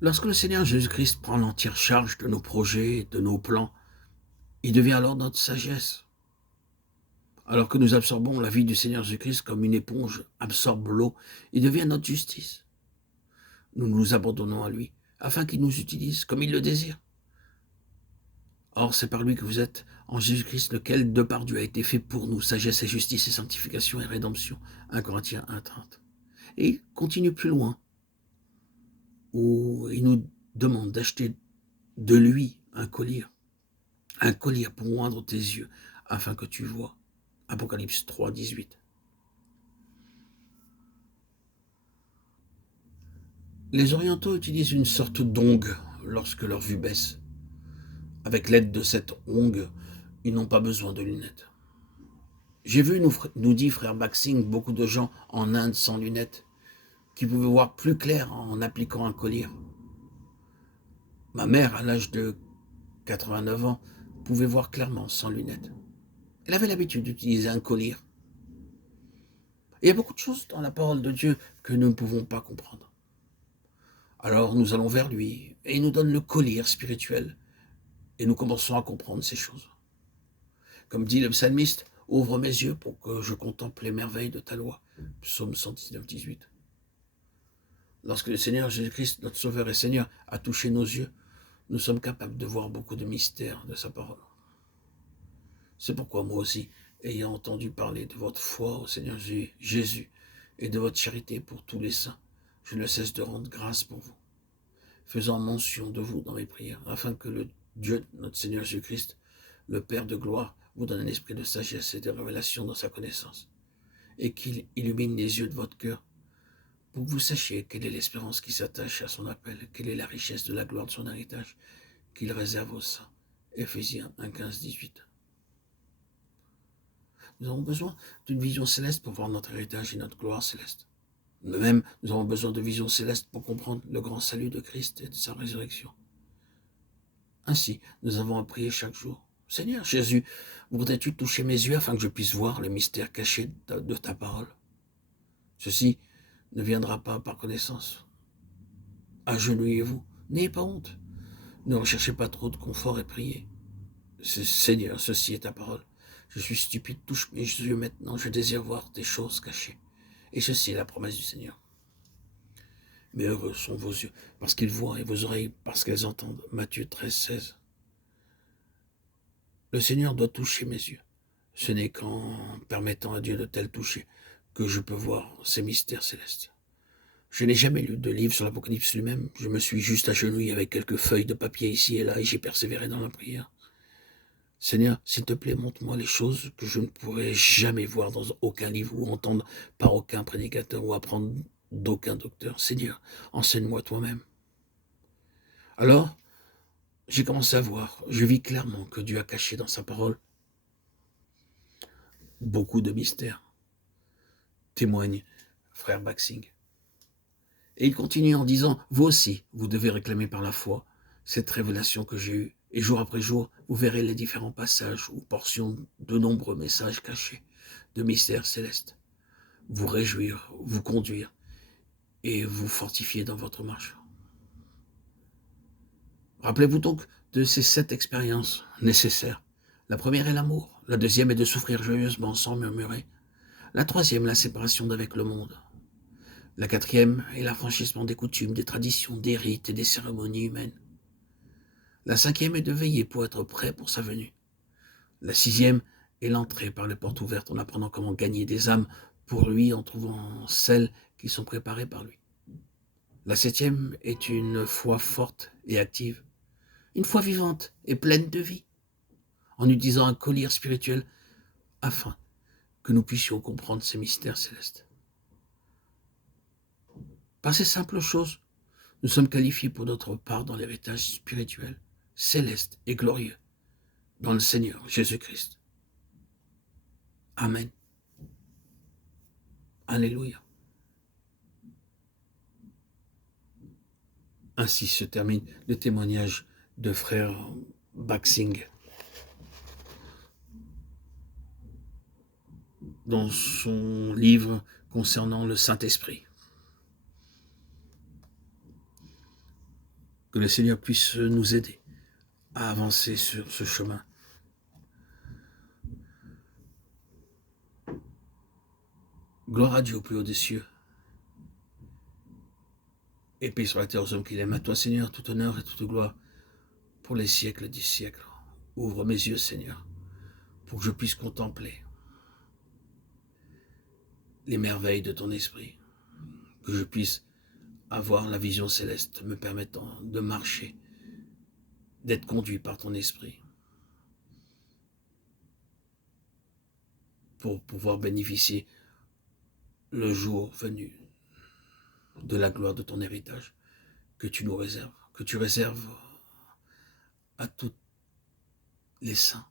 Lorsque le Seigneur Jésus-Christ prend l'entière charge de nos projets, de nos plans, il devient alors notre sagesse. Alors que nous absorbons la vie du Seigneur Jésus-Christ comme une éponge absorbe l'eau, il devient notre justice. Nous nous abandonnons à lui, afin qu'il nous utilise comme il le désire. Or, c'est par lui que vous êtes en Jésus-Christ, lequel, de par Dieu, a été fait pour nous, sagesse et justice et sanctification et rédemption. 1 Corinthiens 1,30. Et il continue plus loin, où il nous demande d'acheter de lui un collier pour oindre tes yeux, afin que tu vois. Apocalypse 3,18. Les orientaux utilisent une sorte d'ongue lorsque leur vue baisse. Avec l'aide de cette ongue, ils n'ont pas besoin de lunettes. J'ai vu, nous dit frère Baxing, beaucoup de gens en Inde sans lunettes, qui pouvaient voir plus clair en appliquant un collier. Ma mère, à l'âge de 89 ans, pouvait voir clairement sans lunettes. Elle avait l'habitude d'utiliser un collier. Il y a beaucoup de choses dans la parole de Dieu que nous ne pouvons pas comprendre. Alors nous allons vers lui et il nous donne le collier spirituel et nous commençons à comprendre ces choses. Comme dit le psalmiste, ouvre mes yeux pour que je contemple les merveilles de ta loi. Psaume 119, 18. Lorsque le Seigneur Jésus-Christ, notre Sauveur et Seigneur, a touché nos yeux, nous sommes capables de voir beaucoup de mystères de sa parole. C'est pourquoi moi aussi, ayant entendu parler de votre foi au Seigneur Jésus et de votre charité pour tous les saints, je ne cesse de rendre grâce pour vous, faisant mention de vous dans mes prières, afin que le Dieu, notre Seigneur Jésus-Christ, le Père de gloire, vous donne un esprit de sagesse et de révélation dans sa connaissance, et qu'il illumine les yeux de votre cœur, pour que vous sachiez quelle est l'espérance qui s'attache à son appel, quelle est la richesse de la gloire de son héritage, qu'il réserve aux saints. Éphésiens 1, 15, 18. Nous avons besoin d'une vision céleste pour voir notre héritage et notre gloire céleste. De même, nous avons besoin de vision céleste pour comprendre le grand salut de Christ et de sa résurrection. Ainsi, nous avons à prier chaque jour. Seigneur Jésus, voudrais-tu toucher mes yeux afin que je puisse voir le mystère caché de ta parole? Ceci ne viendra pas par connaissance. Agenouillez-vous, n'ayez pas honte. Ne recherchez pas trop de confort et priez. Seigneur, ceci est ta parole. Je suis stupide, touche mes yeux maintenant, je désire voir tes choses cachées. Et ceci est la promesse du Seigneur. Mais heureux sont vos yeux, parce qu'ils voient, et vos oreilles, parce qu'elles entendent. Matthieu 13, 16. Le Seigneur doit toucher mes yeux. Ce n'est qu'en permettant à Dieu de tel toucher que je peux voir ces mystères célestes. Je n'ai jamais lu de livre sur l'Apocalypse lui-même. Je me suis juste agenouillé avec quelques feuilles de papier ici et là, et j'ai persévéré dans la prière. Seigneur, s'il te plaît, montre-moi les choses que je ne pourrai jamais voir dans aucun livre ou entendre par aucun prédicateur ou apprendre d'aucun docteur. Seigneur, enseigne-moi toi-même. Alors, j'ai commencé à voir, je vis clairement que Dieu a caché dans sa parole beaucoup de mystères, témoigne frère Baxing. Et il continue en disant, vous aussi, vous devez réclamer par la foi cette révélation que j'ai eue. Et jour après jour, vous verrez les différents passages ou portions de nombreux messages cachés, de mystères célestes. Vous réjouir, vous conduire et vous fortifier dans votre marche. Rappelez-vous donc de ces 7 expériences nécessaires. La première est l'amour, la deuxième est de souffrir joyeusement sans murmurer, la troisième la séparation d'avec le monde, la quatrième est l'affranchissement des coutumes, des traditions, des rites et des cérémonies humaines. La cinquième est de veiller pour être prêt pour sa venue. La sixième est l'entrée par les portes ouvertes en apprenant comment gagner des âmes pour lui en trouvant celles qui sont préparées par lui. La septième est une foi forte et active, une foi vivante et pleine de vie, en utilisant un collier spirituel afin que nous puissions comprendre ces mystères célestes. Par ces simples choses, nous sommes qualifiés pour notre part dans l'héritage spirituel, céleste et glorieux, dans le Seigneur Jésus-Christ. Amen. Alléluia. Ainsi se termine le témoignage de frère Baxing dans son livre concernant le Saint-Esprit. Que le Seigneur puisse nous aider à avancer sur ce chemin. Gloire à Dieu au plus haut des cieux. Et paix sur la terre aux hommes qu'il aime. À toi, Seigneur, tout honneur et toute gloire pour les siècles des siècles. Ouvre mes yeux, Seigneur, pour que je puisse contempler les merveilles de ton esprit, que je puisse avoir la vision céleste me permettant de marcher, d'être conduit par ton esprit, pour pouvoir bénéficier le jour venu de la gloire de ton héritage que tu nous réserves, que tu réserves à tous les saints